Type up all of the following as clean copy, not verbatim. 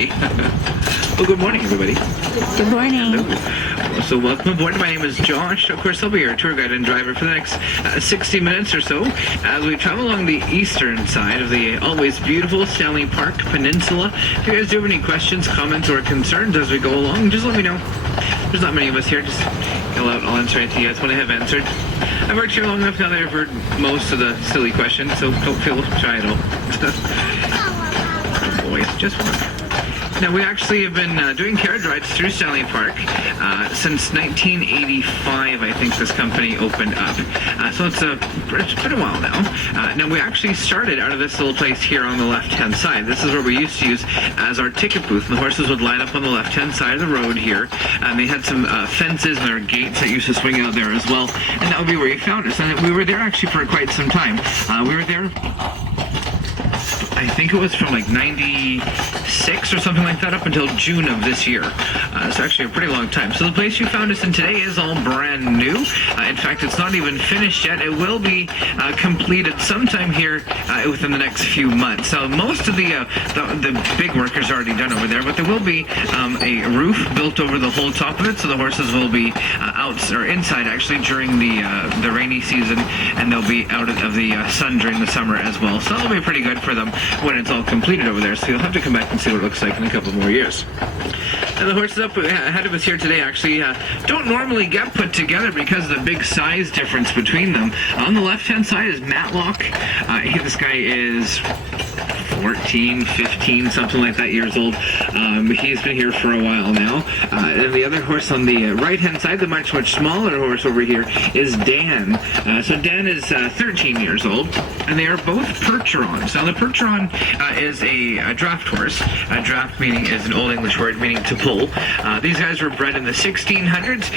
Well, good morning, everybody. Good morning. Hello. So welcome aboard. My name is Josh. Of course, I'll be your tour guide and driver for the next 60 minutes or so as we travel along the eastern side of the always beautiful Stanley Park Peninsula. If you guys do have any questions, comments, or concerns as we go along, just let me know. There's not many of us here. Just yell out. I'll answer anything you guys want to have answered. I've worked here long enough now that I've heard most of the silly questions, so don't feel shy at all. Oh boy, just one. Now, we actually have been doing carriage rides through Stanley Park since 1985, I think this company opened up. So it's been a while now. Now, we actually started out of this little place here on the left-hand side. This is where we used to use as our ticket booth. The horses would line up on the left-hand side of the road here. And they had some fences and there were gates that used to swing out there as well. And that would be where you found us. And we were there actually for quite some time. We were there, I think it was from like 96 or something like that up until June of this year. It's actually a pretty long time. So the place you found us in today is all brand new. In fact, it's not even finished yet. It will be completed sometime here within the next few months. So most of the big work is already done over there, but there will be a roof built over the whole top of it, so the horses will be out or inside actually during the rainy season, and they'll be out of the sun during the summer as well. So that'll be pretty good for them when it's all completed over there. So you'll have to come back and see what it looks like in a couple more years. And the horses up ahead of us here today actually don't normally get put together because of the big size difference between them. On the left-hand side is Matlock. This guy is 14, 15, something like that years old. He's been here for a while now. And the other horse on the right-hand side, the much smaller horse over here, is Dan. So Dan is 13 years old, and they are both Percherons. Now the Percheron is a draft horse. Draft meaning is an Old English word meaning to pull. These guys were bred in the 1600s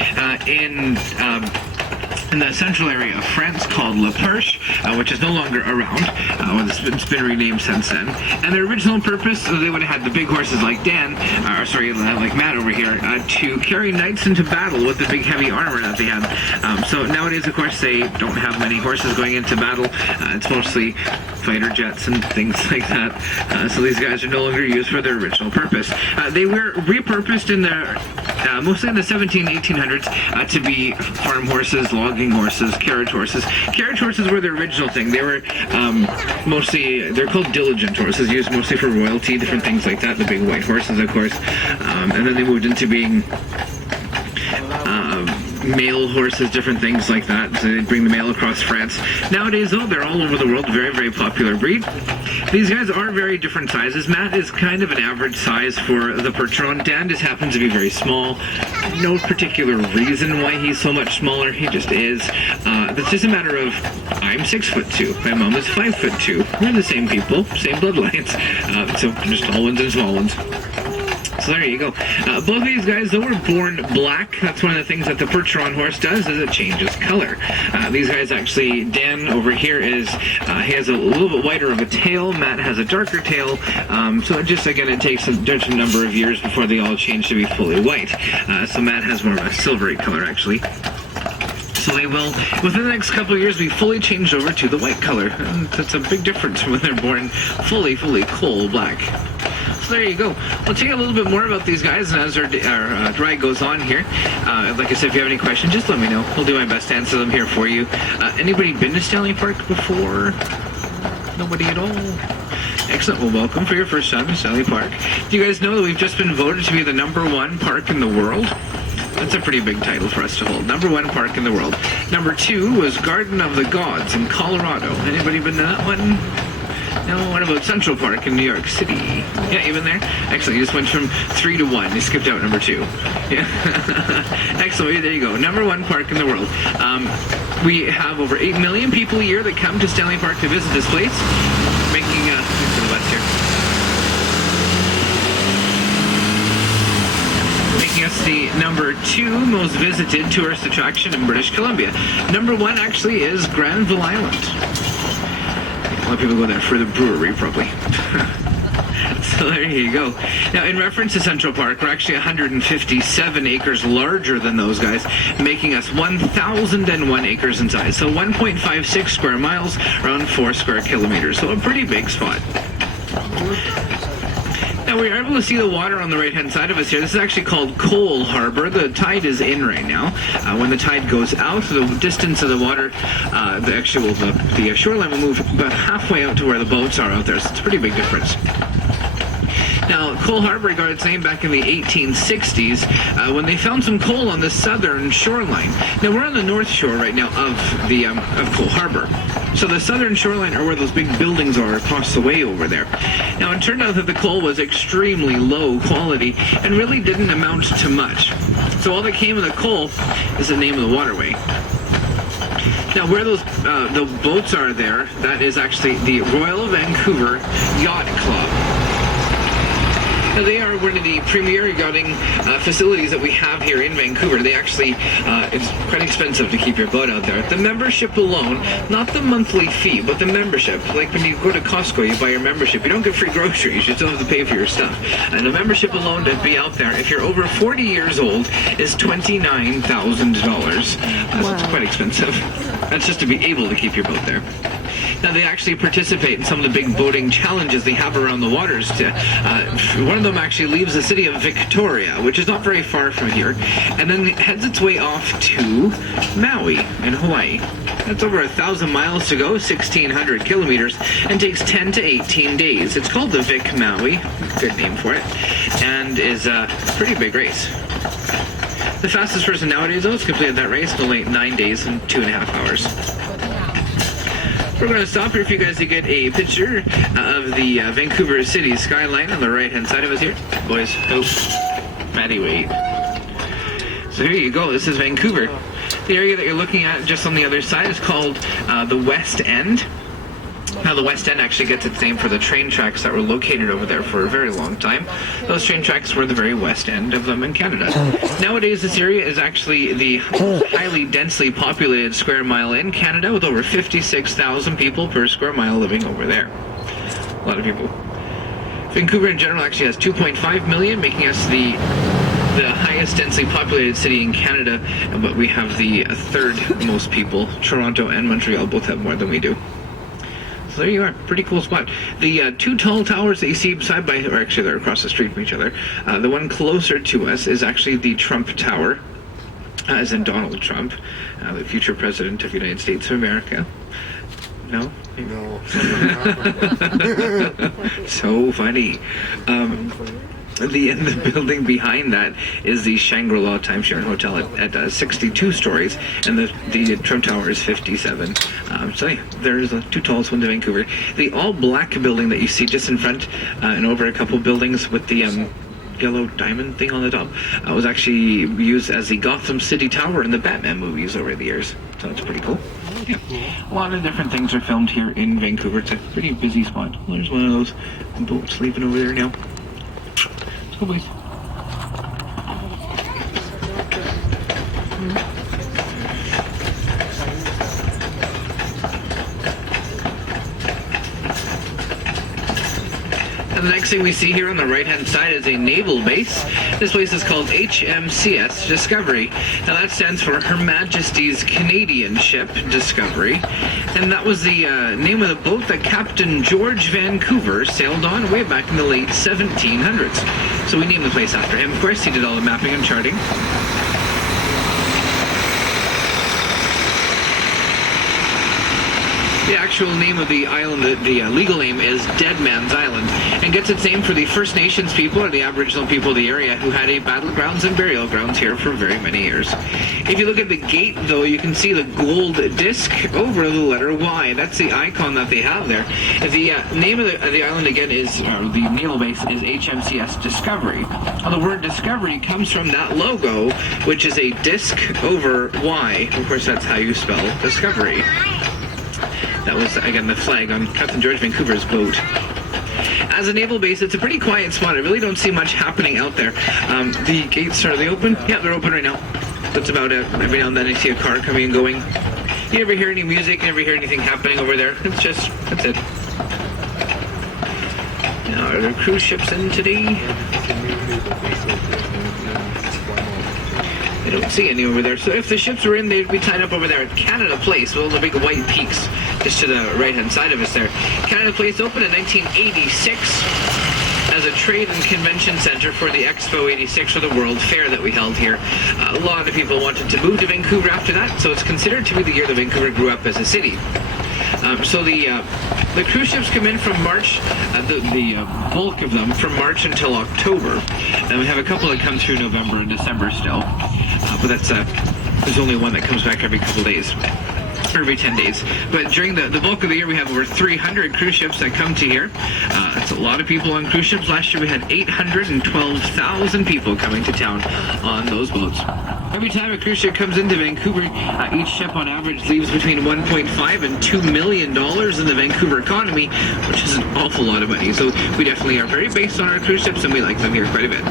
in the central area of France called La Perche, which is no longer around. It's been renamed since then. And their original purpose, they would have had the big horses like Dan, like Matt over here, to carry knights into battle with the big heavy armor that they have. So nowadays, of course, they don't have many horses going into battle. It's mostly fighter jets and things like that. So these guys are no longer used for their original purpose. They were repurposed in mostly in the 1800s to be farm horses, logging horses, carriage horses. Carriage horses were the original thing. They were they're called diligent horses, used mostly for royalty, different things like that, the big white horses, of course. And then they moved into being mail horses, different things like that. So they bring the mail across France. Nowadays, though, they're all over the world. Very, very popular breed. These guys are very different sizes. Matt is kind of an average size for the Percheron. Dan just happens to be very small. No particular reason why he's so much smaller. He just is. It's just a matter of, I'm 6'2". My mom is 5'2". We're the same people, same bloodlines. So just tall ones and small ones. So there you go. Both of these guys, though, were born black. That's one of the things that the Percheron horse does, is it changes color. These guys actually, Dan over here he has a little bit whiter of a tail. Matt has a darker tail. So it just, again, it takes a number of years before they all change to be fully white. So Matt has more of a silvery color, actually. So they will, within the next couple of years, be fully changed over to the white color. And that's a big difference when they're born fully coal black. So there you go. I'll tell you a little bit more about these guys, and as our ride goes on here, like I said, if you have any questions, just let me know. I'll do my best to answer them here for you. Anybody been to Stanley Park before? Nobody at all? Excellent. Well, welcome for your first time in Stanley Park. Do you guys know that we've just been voted to be the #1 park in the world? That's a pretty big title for us to hold. #1 park in the world. Number 2 was Garden of the Gods in Colorado. Anybody been to that one? No, what about Central Park in New York City? Yeah, even there? Excellent, you just went from 3 to 1. You skipped out number 2. Yeah. Excellent, there you go. #1 park in the world. We have over 8 million people a year that come to Stanley Park to visit this place, making to the left here. Making us the #2 most visited tourist attraction in British Columbia. #1 actually is Granville Island. A lot of people go there for the brewery, probably. So there you go. Now, in reference to Central Park, we're actually 157 acres larger than those guys, making us 1,001 acres in size. So 1.56 square miles, around 4 square kilometers. So a pretty big spot. Now we are able to see the water on the right-hand side of us here. This is actually called Coal Harbor. The tide is in right now. When the tide goes out, the distance of the water, the shoreline will move about halfway out to where the boats are out there. So it's a pretty big difference. Now, Coal Harbor got its name back in the 1860s when they found some coal on the southern shoreline. Now, we're on the north shore right now of Coal Harbor. So the southern shoreline are where those big buildings are across the way over there. Now, it turned out that the coal was extremely low quality and really didn't amount to much. So all that came of the coal is the name of the waterway. Now, where those the boats are there, that is actually the Royal Vancouver Yacht Club. Now, they are one of the premier yachting facilities that we have here in Vancouver. They actually, it's quite expensive to keep your boat out there. The membership alone, not the monthly fee, but the membership. Like when you go to Costco, you buy your membership. You don't get free groceries. You still have to pay for your stuff. And the membership alone to be out there, if you're over 40 years old, is $29,000. So it's quite expensive. That's just to be able to keep your boat there. Now, they actually participate in some of the big boating challenges they have around the waters. One of them actually leaves the city of Victoria, which is not very far from here, and then heads its way off to Maui in Hawaii. That's over 1,000 miles to go, 1,600 kilometers, and takes 10 to 18 days. It's called the Vic Maui, good name for it, and is a pretty big race. The fastest person nowadays, though, has completed that race in only 9 days and 2.5 hours. We're going to stop here for you guys to get a picture of the Vancouver City skyline on the right-hand side of us here. Boys, Maddie, wait. So here you go. This is Vancouver. The area that you're looking at just on the other side is called the West End. Now, the West End actually gets its name for the train tracks that were located over there for a very long time. Those train tracks were the very west end of them in Canada. Nowadays, this area is actually the highly densely populated square mile in Canada, with over 56,000 people per square mile living over there. A lot of people. Vancouver in general actually has 2.5 million, making us the highest densely populated city in Canada, but we have the third most people. Toronto and Montreal both have more than we do. So there you are, pretty cool spot. The two tall towers that you see side by, or actually they're across the street from each other. The one closer to us is actually the Trump Tower, as in Donald Trump, the future president of the United States of America. No? No. So funny. The building behind that is the Shangri-La Timeshare Hotel at 62 stories, and the Trump Tower is 57. So yeah, there's the two tallest ones in Vancouver. The all-black building that you see just in front and over a couple buildings with the yellow diamond thing on the top was actually used as the Gotham City Tower in the Batman movies over the years. So it's pretty cool. Yeah. A lot of different things are filmed here in Vancouver. It's a pretty busy spot. There's one of those boats leaving over there now. Let's go, boys. And the next thing we see here on the right-hand side is a naval base. This place is called HMCS Discovery. Now that stands for Her Majesty's Canadian Ship Discovery. And that was the name of the boat that Captain George Vancouver sailed on way back in the late 1700s. So we named the place after him. Of course, he did all the mapping and charting. The actual name of the island, the legal name is Dead Man's Island, and gets its name for the First Nations people, or the Aboriginal people of the area, who had a battlegrounds and burial grounds here for very many years. If you look at the gate, though, you can see the gold disc over the letter Y. That's the icon that they have there. The name of the island, again, is, or the naval base, is HMCS Discovery. Now, the word Discovery comes from that logo, which is a disc over Y. Of course, that's how you spell Discovery. That was, again, the flag on Captain George Vancouver's boat. As a naval base, it's a pretty quiet spot. I really don't see much happening out there. The gates, are they open? Yeah, they're open right now. That's about it. Every now and then I see a car coming and going. You never hear any music, you never hear anything happening over there. It's just, that's it. Now, are there cruise ships in today? I don't see any over there. So if the ships were in, they'd be tied up over there at Canada Place, with all the big white peaks just to the right-hand side of us there. Canada Place opened in 1986. as a trade and convention center for the Expo 86, or the World Fair that we held here. A lot of people wanted to move to Vancouver after that, so it's considered to be the year that Vancouver grew up as a city. So the cruise ships come in from March, the bulk of them from March until October, and we have a couple that come through November and December still, but there's only one that comes back every couple days. Every 10 days. But during the bulk of the year, we have over 300 cruise ships that come to here. That's a lot of people on cruise ships. Last year we had 812,000 people coming to town on those boats. Every time a cruise ship comes into Vancouver, each ship on average leaves between $1.5 and $2 million in the Vancouver economy, which is an awful lot of money. So we definitely are very based on our cruise ships, and we like them here quite a bit.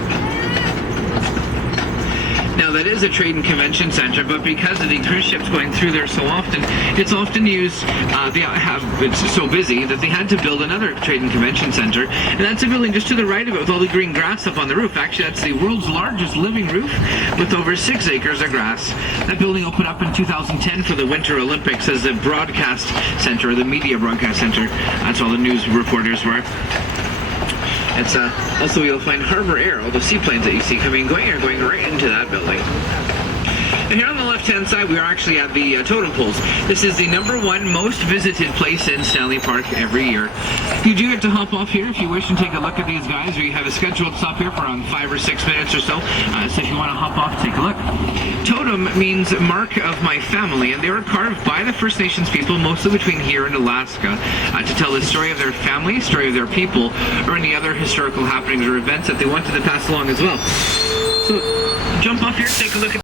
Now, that is a trade and convention center, but because of the cruise ships going through there so often, it's often used, it's so busy that they had to build another trade and convention center, and that's a building just to the right of it with all the green grass up on the roof. Actually, that's the world's largest living roof with over 6 acres of grass. That building opened up in 2010 for the Winter Olympics as the broadcast center, or the media broadcast center. That's all the news reporters were. It's also, you'll find Harbor Air, all the seaplanes that you see coming and going are going right into that building. And here on the left-hand side, we are actually at the totem poles. This is the #1 most visited place in Stanley Park every year. You do get to hop off here if you wish and take a look at these guys. We have a scheduled stop here for around 5 or 6 minutes or so. So if you want to hop off, take a look. Totem means mark of my family, and they were carved by the First Nations people, mostly between here and Alaska, to tell the story of their family, story of their people, or any other historical happenings or events that they wanted to pass along as well. So jump off here, take a look at